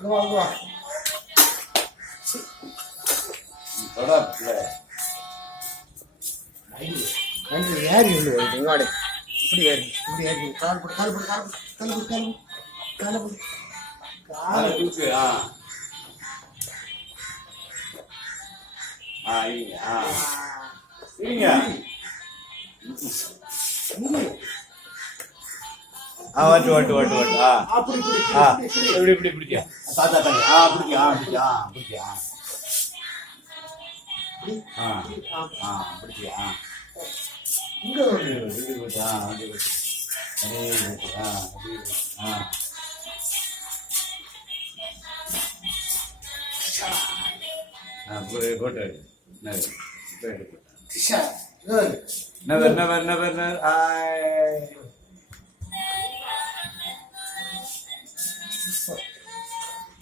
வா ஏறி இங்காடு இப்படி ஏறி கால் போடு கால் போடு கால் போடு கால் போடு கால் போடு கால் தூக்கு இப்படி பிடிக்க தாத்தா பிடிக்க பிடிக்க பிடிச்சியா இங்க போட்டு never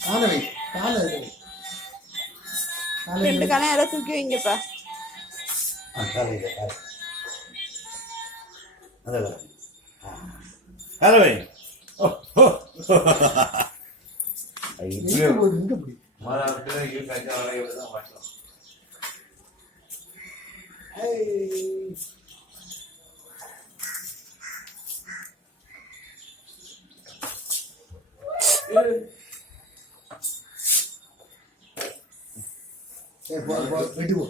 காலை காலை ரெண்டு காலையும் யாராவது தூக்கி வைங்கப்பா. வெட்டி